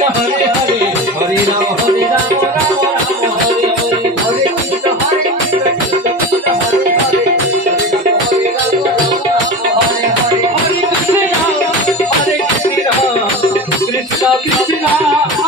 Krishna Hare Hare Hare Ram Ram Ram Hare Hare Hare Krishna Krishna Krishna Hare Hare Hare Ram Hare Hare Hare Krishna Krishna Krishna Krishna